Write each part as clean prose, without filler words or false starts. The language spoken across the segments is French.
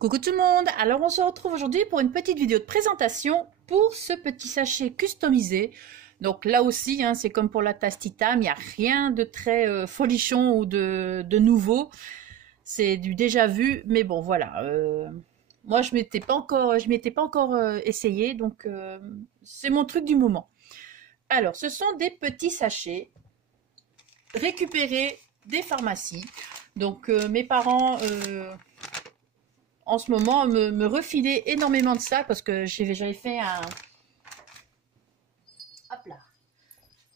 Coucou tout le monde, alors on se retrouve aujourd'hui pour une petite vidéo de présentation pour ce petit sachet customisé. Donc là aussi, c'est comme pour la tasse Titam, il n'y a rien de très folichon ou de nouveau. C'est du déjà vu, mais bon voilà. Moi je m'étais pas encore essayé, donc c'est mon truc du moment. Alors ce sont des petits sachets récupérés des pharmacies. Donc mes parents... en ce moment, me refiler énormément de ça parce que j'avais fait un... Hop là.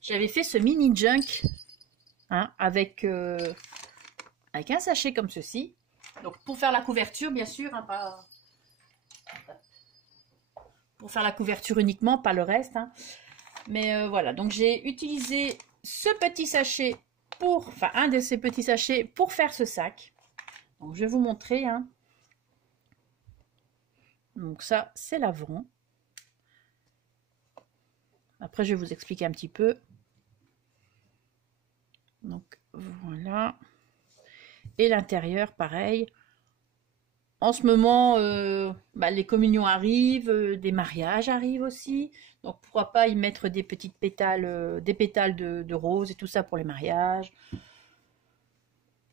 J'avais fait ce mini junk avec un sachet comme ceci. Donc pour faire la couverture, bien sûr, pas... pour faire la couverture uniquement, pas le reste. Mais voilà, donc j'ai utilisé ce petit sachet pour... Enfin, un de ces petits sachets pour faire ce sac. Donc je vais vous montrer. Donc ça, c'est l'avant. Après, je vais vous expliquer un petit peu. Donc voilà. Et l'intérieur, pareil. En ce moment, les communions arrivent, des mariages arrivent aussi. Donc pourquoi pas y mettre des petites pétales, des pétales de rose et tout ça pour les mariages.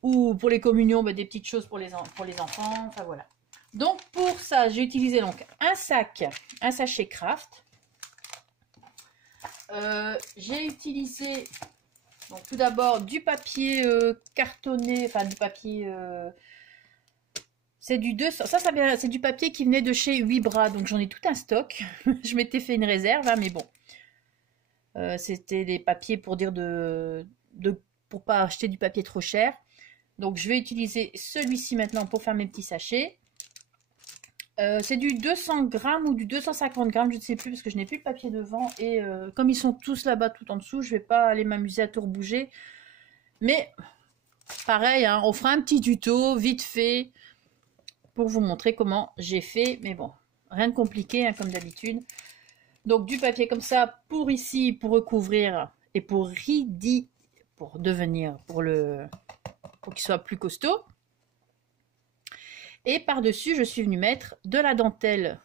Ou pour les communions, des petites choses pour les enfants. Enfin voilà. Donc pour ça, j'ai utilisé donc un sachet Kraft. J'ai utilisé donc tout d'abord du papier cartonné, enfin du papier. C'est du 200. C'est du papier qui venait de chez 8 bras, donc j'en ai tout un stock. Je m'étais fait une réserve, mais bon. C'était des papiers pour dire pour pas acheter du papier trop cher. Donc je vais utiliser celui-ci maintenant pour faire mes petits sachets. C'est du 200 grammes ou du 250 grammes, je ne sais plus parce que je n'ai plus le papier devant. Et comme ils sont tous là-bas tout en dessous, je ne vais pas aller m'amuser à tout rebouger. Mais pareil, on fera un petit tuto vite fait pour vous montrer comment j'ai fait. Mais bon, rien de compliqué comme d'habitude. Donc du papier comme ça pour ici, pour recouvrir et pour qu'il soit plus costaud. Et par-dessus, je suis venue mettre de la dentelle,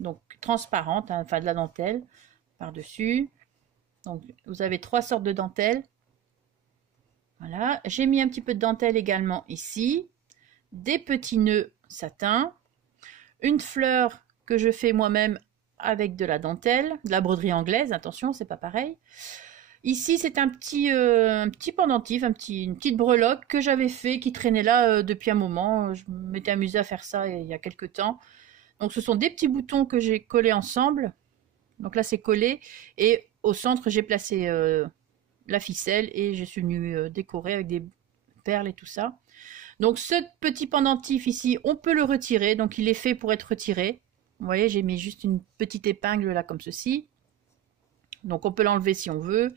donc transparente, enfin de la dentelle par-dessus. Donc vous avez 3 sortes de dentelle. Voilà, j'ai mis un petit peu de dentelle également ici, des petits nœuds satin, une fleur que je fais moi-même avec de la dentelle, de la broderie anglaise, attention, c'est pas pareil. Ici, c'est un petit pendentif, une petite breloque que j'avais fait, qui traînait là depuis un moment. Je m'étais amusée à faire ça il y a quelques temps. Donc, ce sont des petits boutons que j'ai collés ensemble. Donc là, c'est collé. Et au centre, j'ai placé la ficelle et je suis venue décorer avec des perles et tout ça. Donc, ce petit pendentif ici, on peut le retirer. Donc, il est fait pour être retiré. Vous voyez, j'ai mis juste une petite épingle là, comme ceci. Donc on peut l'enlever si on veut.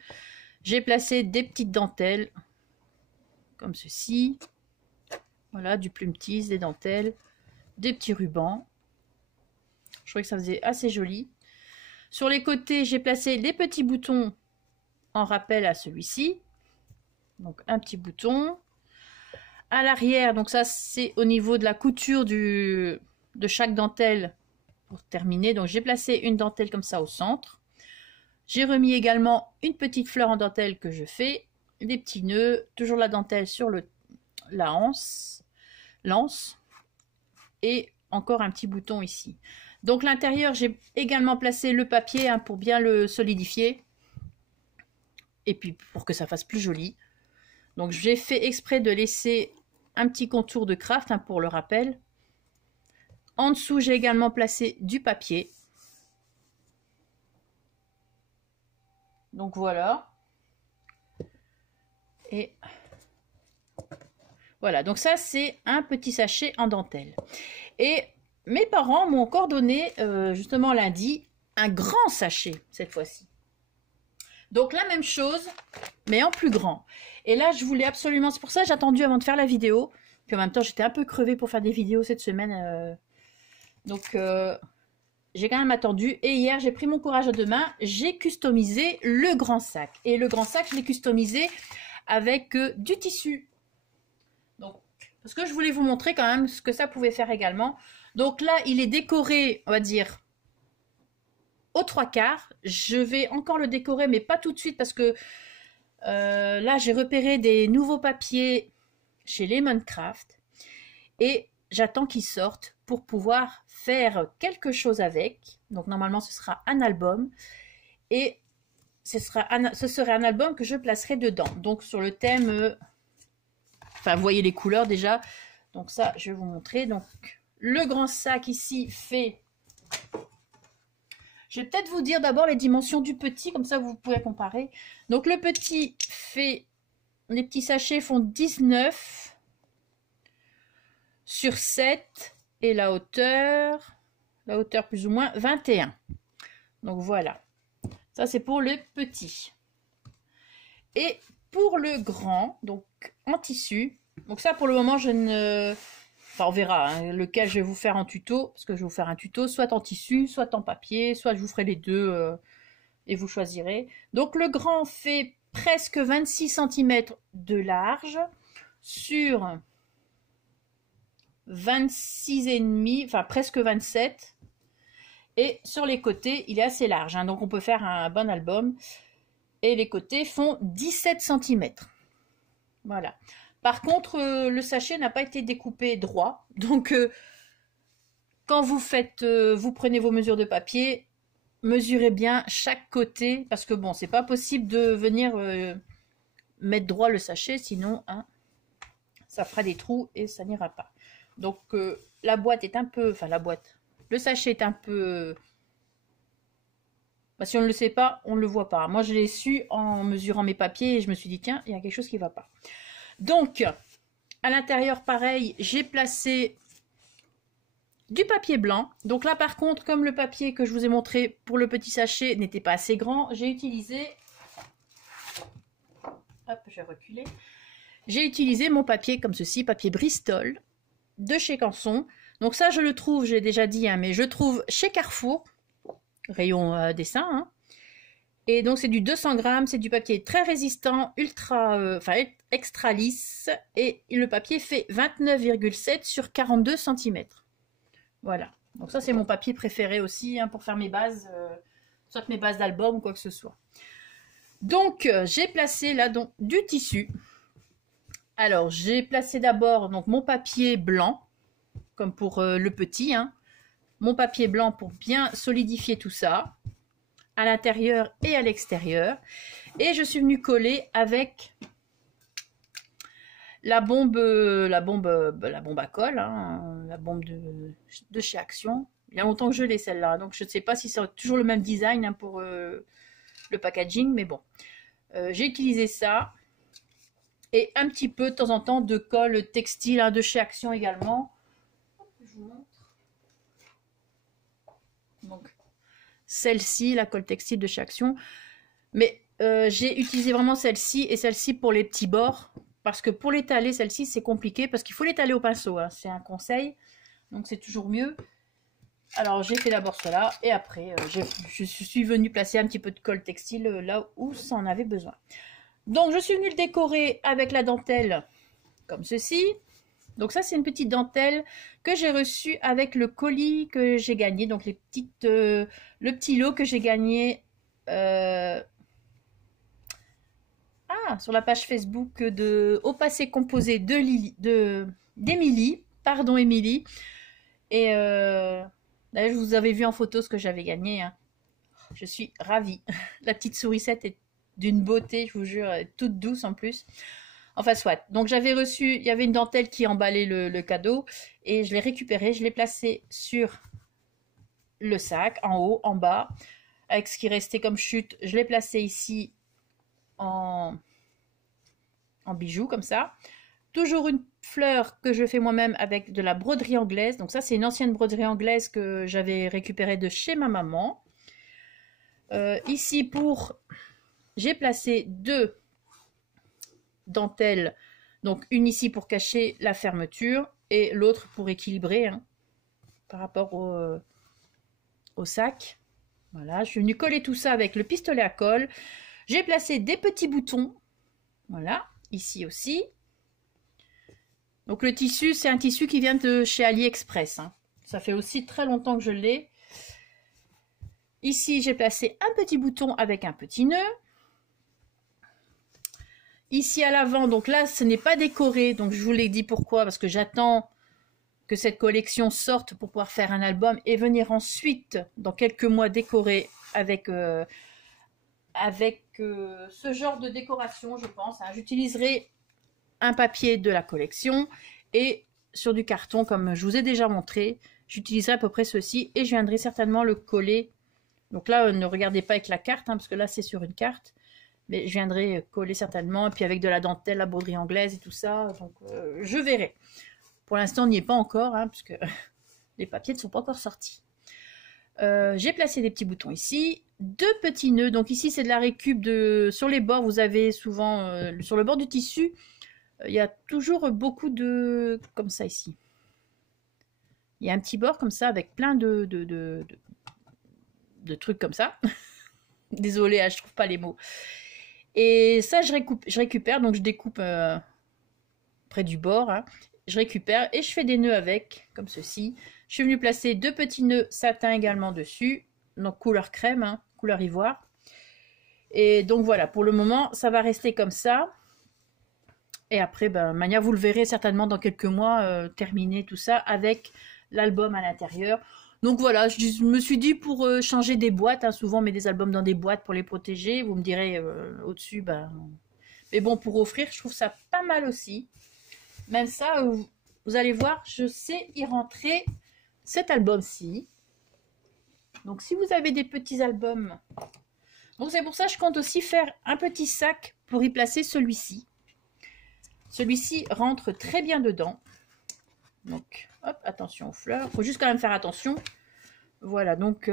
J'ai placé des petites dentelles comme ceci. Voilà, du plume tisse, des dentelles, des petits rubans. Je trouvais que ça faisait assez joli. Sur les côtés, j'ai placé les petits boutons en rappel à celui-ci. Donc un petit bouton. À l'arrière, donc ça c'est au niveau de la couture de chaque dentelle pour terminer. Donc j'ai placé une dentelle comme ça au centre. J'ai remis également une petite fleur en dentelle que je fais, des petits nœuds, toujours la dentelle sur la l'anse et encore un petit bouton ici. Donc l'intérieur, j'ai également placé le papier pour bien le solidifier et puis pour que ça fasse plus joli. Donc j'ai fait exprès de laisser un petit contour de Kraft pour le rappel. En dessous, j'ai également placé du papier. Donc voilà. Et voilà, donc ça c'est un petit sachet en dentelle. Et mes parents m'ont encore donné, justement lundi, un grand sachet cette fois-ci. Donc la même chose, mais en plus grand. Et là je voulais absolument, c'est pour ça que j'ai attendu avant de faire la vidéo. Puis en même temps j'étais un peu crevée pour faire des vidéos cette semaine. Donc j'ai quand même attendu et hier j'ai pris mon courage à deux mains, j'ai customisé le grand sac. Et le grand sac je l'ai customisé avec du tissu. Donc parce que je voulais vous montrer quand même ce que ça pouvait faire également. Donc là, il est décoré, on va dire, aux 3/4. Je vais encore le décorer, mais pas tout de suite parce que là, j'ai repéré des nouveaux papiers chez Lemoncraft et j'attends qu'ils sortent pour pouvoir faire quelque chose avec. Donc normalement, ce sera un album et ce serait un album que je placerai dedans. Donc sur le thème, enfin, vous voyez les couleurs déjà. Donc ça, je vais vous montrer. Donc le grand sac ici fait... Je vais peut-être vous dire d'abord les dimensions du petit, comme ça vous pouvez comparer. Donc le petit fait... Les petits sachets font 19 sur 7 et la hauteur plus ou moins 21. Donc voilà. Ça c'est pour le petit. Et pour le grand, donc en tissu, donc ça pour le moment je ne... Enfin on verra hein, lequel je vais vous faire en tuto, parce que je vais vous faire un tuto soit en tissu, soit en papier, soit je vous ferai les deux et vous choisirez. Donc le grand fait presque 26 cm de large sur 26,5, enfin presque 27. Et sur les côtés, il est assez large, hein, donc on peut faire un bon album. Et les côtés font 17 cm. Voilà. Par contre, le sachet n'a pas été découpé droit. Donc, quand vous faites, vous prenez vos mesures de papier, mesurez bien chaque côté. Parce que bon, c'est pas possible de venir mettre droit le sachet, sinon hein, ça fera des trous et ça n'ira pas. Donc, la boîte est un peu... Enfin, la boîte. Le sachet est un peu... Bah, si on ne le sait pas, on ne le voit pas. Moi, je l'ai su en mesurant mes papiers et je me suis dit, tiens, il y a quelque chose qui ne va pas. Donc, à l'intérieur, pareil, j'ai placé du papier blanc. Donc là, par contre, comme le papier que je vous ai montré pour le petit sachet n'était pas assez grand, j'ai utilisé... Hop, je vais reculer. J'ai utilisé mon papier comme ceci, papier Bristol de chez Canson. Donc ça, je le trouve, j'ai déjà dit, hein, mais je trouve chez Carrefour, rayon dessin. Hein. Et donc c'est du 200 grammes, c'est du papier très résistant, extra lisse. Et le papier fait 29,7 sur 42 cm. Voilà. Donc ça, c'est mon papier préféré aussi hein, pour faire mes bases, soit mes bases d'album ou quoi que ce soit. Donc, j'ai placé là donc, du tissu. Alors, j'ai placé d'abord donc mon papier blanc, comme pour le petit. Hein. Mon papier blanc pour bien solidifier tout ça, à l'intérieur et à l'extérieur. Et je suis venue coller avec la bombe à colle, hein, la bombe de chez Action. Il y a longtemps que je l'ai celle-là, donc je ne sais pas si c'est toujours le même design hein, pour le packaging, mais bon. J'ai utilisé ça. Et un petit peu de temps en temps de colle textile hein, de chez Action également. Je vous montre. Donc, celle-ci, la colle textile de chez Action. Mais j'ai utilisé vraiment celle-ci et celle-ci pour les petits bords. Parce que pour l'étaler, celle-ci, c'est compliqué. Parce qu'il faut l'étaler au pinceau. Hein, c'est un conseil. Donc, c'est toujours mieux. Alors, j'ai fait d'abord cela. Et après, je suis venue placer un petit peu de colle textile là où ça en avait besoin. Donc, je suis venue le décorer avec la dentelle comme ceci. Donc ça, c'est une petite dentelle que j'ai reçue avec le colis que j'ai gagné. Donc, le petit lot que j'ai gagné sur la page Facebook de Au passé composé d'Émilie. Pardon, Émilie. Et d'ailleurs, je vous avais vu en photo ce que j'avais gagné. Hein. Je suis ravie. La petite sourisette est d'une beauté, je vous jure, toute douce en plus. Enfin, soit. Donc, j'avais reçu, il y avait une dentelle qui emballait le cadeau et je l'ai récupéré, je l'ai placé sur le sac, en haut, en bas, avec ce qui restait comme chute. Je l'ai placé ici en bijoux, comme ça. Toujours une fleur que je fais moi-même avec de la broderie anglaise. Donc, ça, c'est une ancienne broderie anglaise que j'avais récupérée de chez ma maman. Ici, j'ai placé 2 dentelles, donc une ici pour cacher la fermeture et l'autre pour équilibrer hein, par rapport au sac. Voilà, je suis venue coller tout ça avec le pistolet à colle. J'ai placé des petits boutons, voilà, ici aussi. Donc le tissu, c'est un tissu qui vient de chez AliExpress. Hein. Ça fait aussi très longtemps que je l'ai. Ici, j'ai placé un petit bouton avec un petit nœud. Ici à l'avant, donc là, ce n'est pas décoré. Donc je vous l'ai dit pourquoi. Parce que j'attends que cette collection sorte pour pouvoir faire un album et venir ensuite, dans quelques mois, décorer avec, ce genre de décoration, je pense. Hein. J'utiliserai un papier de la collection et sur du carton, comme je vous ai déjà montré. J'utiliserai à peu près ceci et je viendrai certainement le coller. Donc là, ne regardez pas avec la carte, hein, parce que là, c'est sur une carte. Mais je viendrai coller certainement, et puis avec de la dentelle, la broderie anglaise et tout ça. Donc, je verrai. Pour l'instant, on n'y est pas encore, hein, puisque les papiers ne sont pas encore sortis. J'ai placé des petits boutons ici. 2 petits nœuds. Donc ici, c'est de la récup de... Sur les bords, vous avez souvent... sur le bord du tissu, il y a toujours beaucoup de... Comme ça, ici. Il y a un petit bord comme ça, avec plein de trucs comme ça. Désolée, je trouve pas les mots. Et ça, je récupère, donc je découpe près du bord. Hein. Je récupère et je fais des nœuds avec, comme ceci. Je suis venue placer 2 petits nœuds satin également dessus, donc couleur crème, hein, couleur ivoire. Et donc voilà, pour le moment, ça va rester comme ça. Et après, ben, manière, vous le verrez certainement dans quelques mois, terminer tout ça avec l'album à l'intérieur. Donc voilà, je me suis dit pour changer des boîtes, hein, souvent on met des albums dans des boîtes pour les protéger, vous me direz au-dessus, ben... Mais bon, pour offrir, je trouve ça pas mal aussi. Même ça, vous allez voir, je sais y rentrer cet album-ci. Donc si vous avez des petits albums, donc c'est pour ça que je compte aussi faire un petit sac pour y placer celui-ci. Celui-ci rentre très bien dedans. Donc, hop, attention aux fleurs. Il faut juste quand même faire attention. Voilà, donc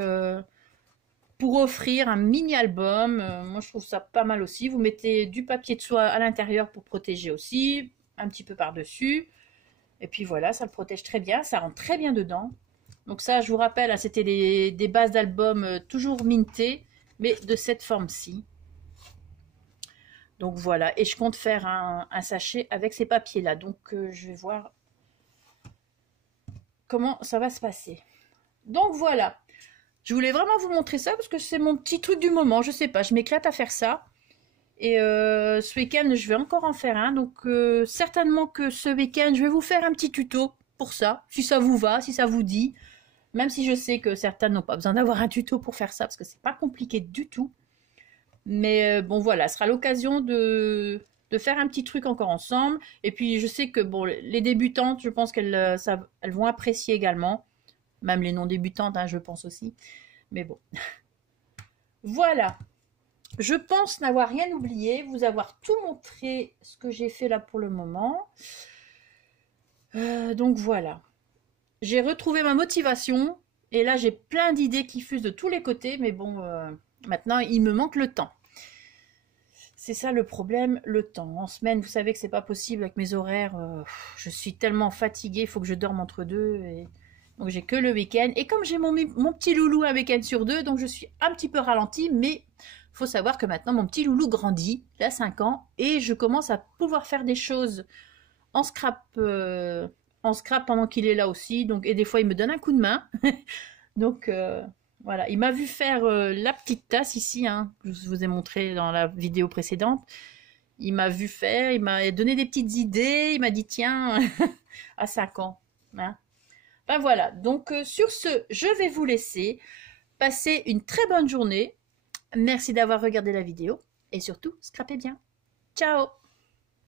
pour offrir un mini-album, moi je trouve ça pas mal aussi. Vous mettez du papier de soie à l'intérieur pour protéger aussi, un petit peu par-dessus. Et puis voilà, ça le protège très bien, ça rentre très bien dedans. Donc ça, je vous rappelle, c'était des bases d'album toujours mintées, mais de cette forme-ci. Donc voilà, et je compte faire un sachet avec ces papiers-là. Donc je vais voir comment ça va se passer. Donc voilà, je voulais vraiment vous montrer ça parce que c'est mon petit truc du moment. Je sais pas, je m'éclate à faire ça. Et ce week-end, je vais encore en faire un. Donc certainement que ce week-end, je vais vous faire un petit tuto pour ça. Si ça vous va, si ça vous dit. Même si je sais que certains n'ont pas besoin d'avoir un tuto pour faire ça parce que c'est pas compliqué du tout. Mais bon voilà, ce sera l'occasion de faire un petit truc encore ensemble. Et puis je sais que bon, les débutantes, je pense qu'elles vont apprécier également. Même les non débutantes, hein, je pense aussi. Mais bon. Voilà. Je pense n'avoir rien oublié, vous avoir tout montré ce que j'ai fait là pour le moment. Donc voilà. J'ai retrouvé ma motivation. Et là, j'ai plein d'idées qui fusent de tous les côtés. Mais bon, maintenant, il me manque le temps. C'est ça le problème, le temps. En semaine, vous savez que c'est pas possible avec mes horaires. Je suis tellement fatiguée, il faut que je dorme entre deux. Et... Donc j'ai que le week-end. Et comme j'ai mon petit loulou un week-end sur 2, donc je suis un petit peu ralentie. Mais il faut savoir que maintenant, mon petit loulou grandit. Il a 5 ans. Et je commence à pouvoir faire des choses en scrap pendant qu'il est là aussi. Donc, et des fois, il me donne un coup de main. Donc... voilà, il m'a vu faire la petite tasse ici, hein, que je vous ai montré dans la vidéo précédente. Il m'a vu faire, il m'a donné des petites idées, il m'a dit tiens, à 5 ans. Hein. Ben voilà, donc sur ce, je vais vous laisser. Passez une très bonne journée. Merci d'avoir regardé la vidéo et surtout, scrapez bien. Ciao!